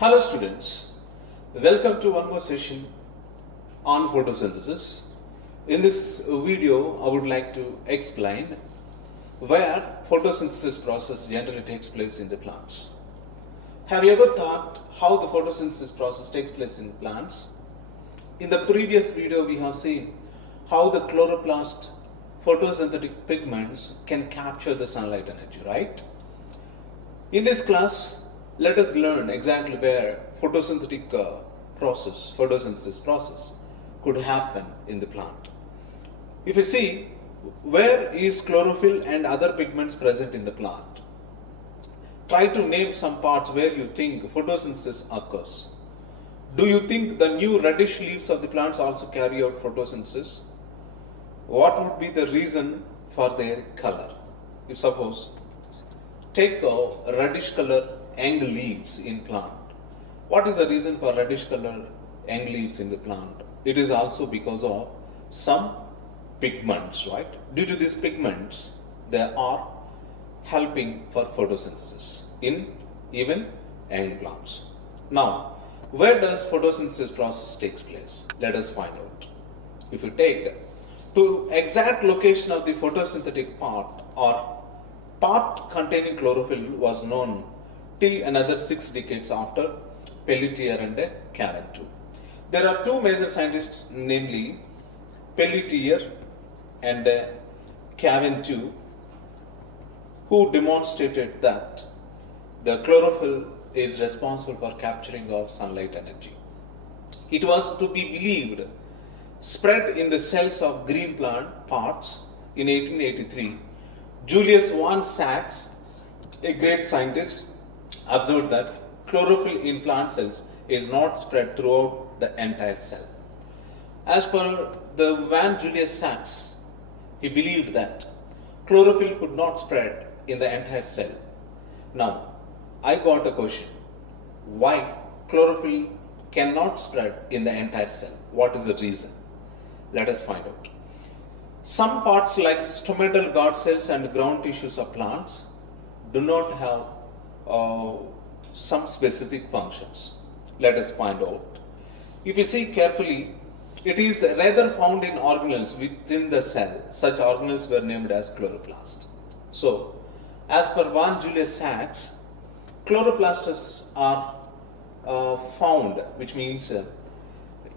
Hello students, welcome to one more session on photosynthesis. In this video, I would like to explain where photosynthesis process generally takes place in the plants. Have you ever thought how the photosynthesis process takes place in plants? In the previous video, we have seen how the chloroplast photosynthetic pigments can capture the sunlight energy, right? In this class, let us learn exactly where photosynthetic photosynthesis process could happen in the plant. If you see, where is chlorophyll and other pigments present in the plant? Try to name some parts where you think photosynthesis occurs. Do you think the new reddish leaves of the plants also carry out photosynthesis? What would be the reason for their color? If suppose, take a reddish color young leaves in plant. What is the reason for reddish color young leaves in the plant? It is also because of some pigments, right? Due to these pigments, they are helping for photosynthesis in even young plants. Now, where does photosynthesis process takes place? Let us find out. If you take to exact location of the photosynthetic part or part containing chlorophyll was known till another 6 decades after Pelletier and Caventou. There are two major scientists, namely Pelletier and Caventou, who demonstrated that the chlorophyll is responsible for capturing of sunlight energy. It was to be believed spread in the cells of green plant parts in 1883. Julius von Sachs, a great scientist, observed that chlorophyll in plant cells is not spread throughout the entire cell. As per the Van Julius Sachs, he believed that chlorophyll could not spread in the entire cell. Now, I got a question. Why chlorophyll cannot spread in the entire cell? What is the reason? Let us find out. Some parts like stomatal guard cells and ground tissues of plants do not have some specific functions. Let us find out. If you see carefully, it is rather found in organelles within the cell. Such organelles were named as chloroplast. So, as per Van Julius Sachs, chloroplasts are found, which means it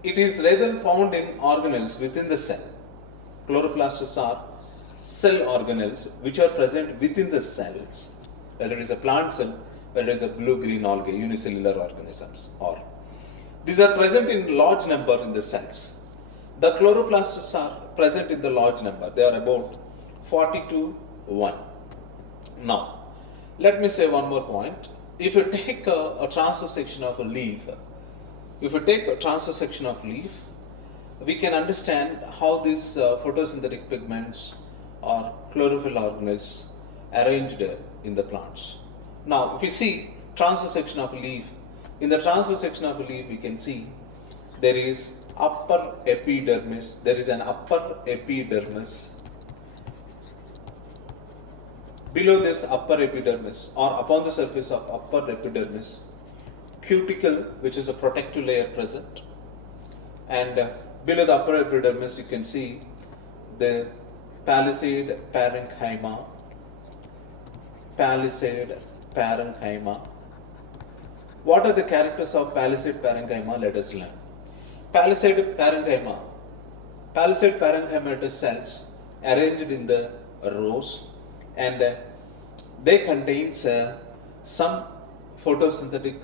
is rather found in organelles within the cell. Chloroplasts are cell organelles which are present within the cells, whether it is a plant cell, whether it is a blue-green algae, unicellular organisms, or these are present in large number in the cells. The chloroplasts are present in the large number. They are about 40 to 1. Now, let me say one more point. If you take a transverse section of a leaf, we can understand how these photosynthetic pigments or chlorophyll organelles arranged in the plants. Now, if you see transverse section of a leaf, in the transverse section of a leaf, we can see there is upper epidermis. There is an upper epidermis. Below this upper epidermis or upon the surface of upper epidermis, cuticle, which is a protective layer present, and below the upper epidermis you can see the palisade parenchyma. Palisade parenchyma. What are the characters of palisade parenchyma? Let us learn. Palisade parenchymatous cells arranged in the rows, and they contain some photosynthetic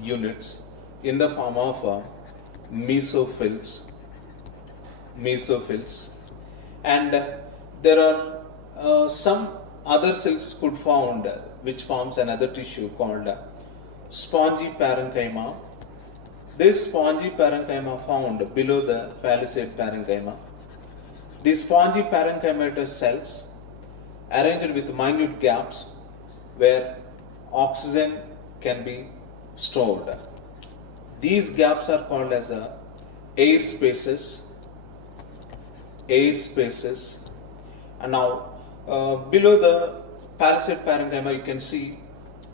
units in the form of mesophils, and there are some other cells could found which forms another tissue called spongy parenchyma. This spongy parenchyma found below the palisade parenchyma. These spongy parenchymatous cells arranged with minute gaps where oxygen can be stored. These gaps are called as air spaces. And now below the palisade parenchyma you can see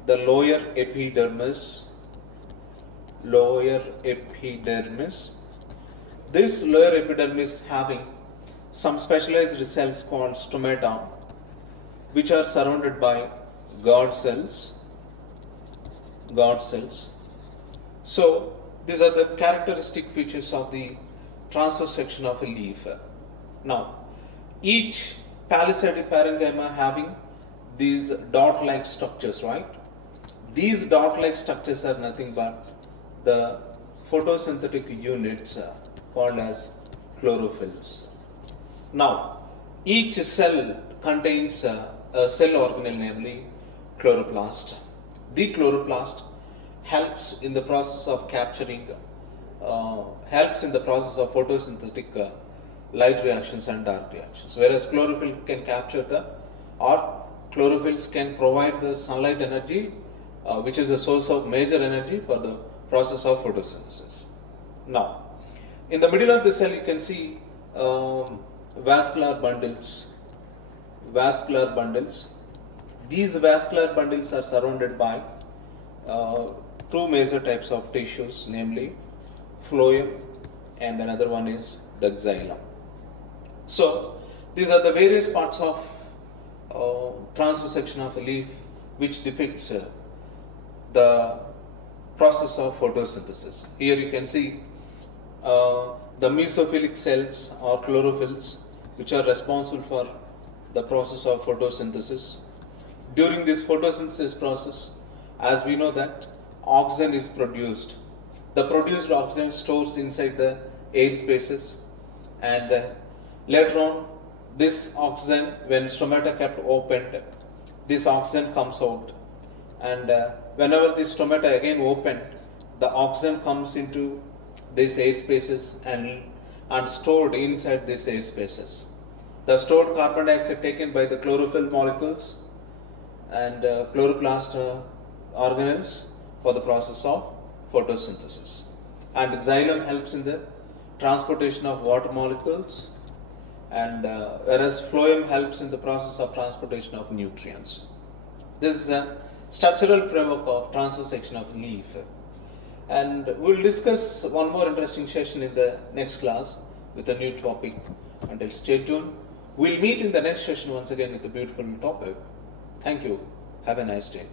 the lower epidermis, lower epidermis. This lower epidermis having some specialized cells called stomata, which are surrounded by guard cells. So these are the characteristic features of the transverse section of a leaf. Now, each palisade parenchyma having these dot-like structures, right? These dot-like structures are nothing but the photosynthetic units called as chlorophylls. Now, each cell contains a cell organelle, namely chloroplast. The chloroplast helps in the process of capturing, helps in the process of photosynthetic light reactions and dark reactions, whereas chlorophyll can capture chlorophylls can provide the sunlight energy, which is a source of major energy for the process of photosynthesis. Now, in the middle of the cell, you can see vascular bundles. These vascular bundles are surrounded by two major types of tissues, namely phloem, and another one is the xylem. So these are the various parts of transverse section of a leaf which depicts the process of photosynthesis. Here you can see the mesophilic cells or chlorophylls, which are responsible for the process of photosynthesis. During this photosynthesis process, as we know that oxygen is produced. The produced oxygen stores inside the air spaces, and later on this oxygen, when stomata kept opened, this oxygen comes out, and whenever this stomata again opened, the oxygen comes into these air spaces and stored inside these air spaces. The stored carbon dioxide taken by the chlorophyll molecules and chloroplast organelles for the process of photosynthesis. And xylem helps in the transportation of water molecules, and whereas phloem helps in the process of transportation of nutrients. This is a structural framework of transverse section of leaf. And we'll discuss one more interesting session in the next class with a new topic. Until stay tuned. We'll meet in the next session once again with a beautiful topic. Thank you. Have a nice day.